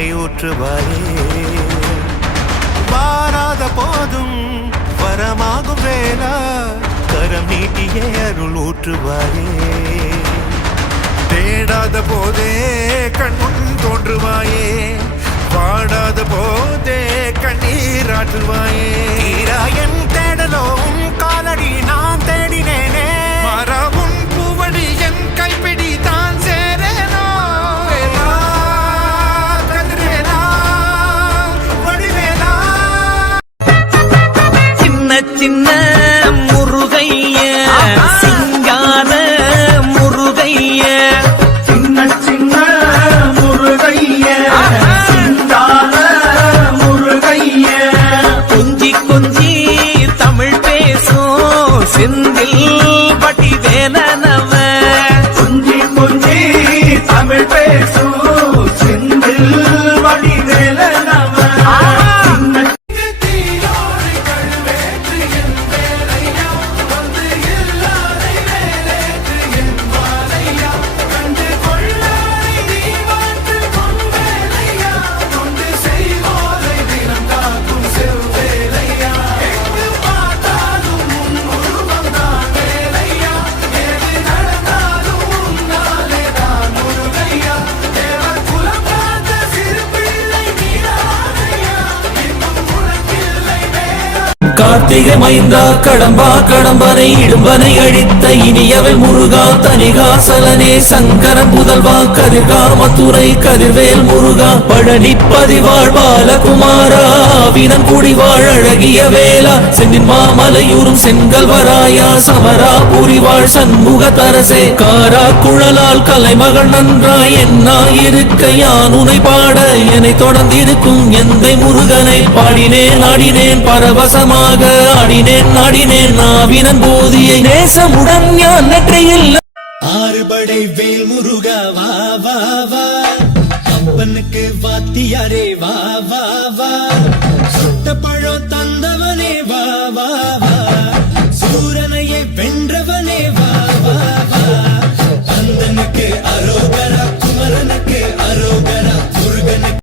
மழை ஊற்றுவாயே. வாராத போதும் வரமாகும் வேளா கரம் நீட்டியே அருள் ஊற்றுவாயே. தேடாத போதே கண்முன் தோன்றுவாயே, பாடாத போதே கண்ணீராற்றுவாயே. என் தேடலும் காலடி நான் தேடினேனே, மரபும் பூவடி என் கைப்பிடி தான் சேரேனோ. கதிரேனா வடிவேலா சின்ன சின்ன முருகைய சிங்கார முருகைய, சின்ன சின்ன முருகைய சிங்கார முருகைய, கொஞ்சி கொஞ்சி தமிழ் பேசும் செந்தில் வடிவேலனவ, கொஞ்சி கொஞ்சி தமிழ் பேசும் செந்தில் வடிவேலனவ. கார்த்திகை மைந்தா கடம்பா கடம்பனை இடும்பனை அழித்த இனியவை முருகா தனிகாசலனே சங்கரன் புதல்வா கதிர்கா மதுரை கதிர்வேல் முருகா பழனி பதிவாழ் பாலகுமாரா வினன் குடிவாழ் அழகிய வேலா சென்னின் மாமலையூரும் செங்கல்வராயா சமரா புரிவாழ் சண்முக தரசே காரா குழலால் கலைமகள் நன்றாய் என்னாயிருக்க யான் உனை பாட என்னை தொடர்ந்திருக்கும் எந்தை முருகனை பாடினேன் ஆடினேன் பரவசமாக ஆடினேன் நாடினேன் நாவினன் போதியை நேசமுடன் ஞான் நெற்றியில். ஆறுபடை வேல் முருகா வா வா வா, அப்பனுக்கு வாத்தியாரே வா வா வா, சுட்ட பழம் தந்தவனே வா வா வா, சூரனையே வென்றவனே வா வா வா, அந்தனுக்கு அரோகரா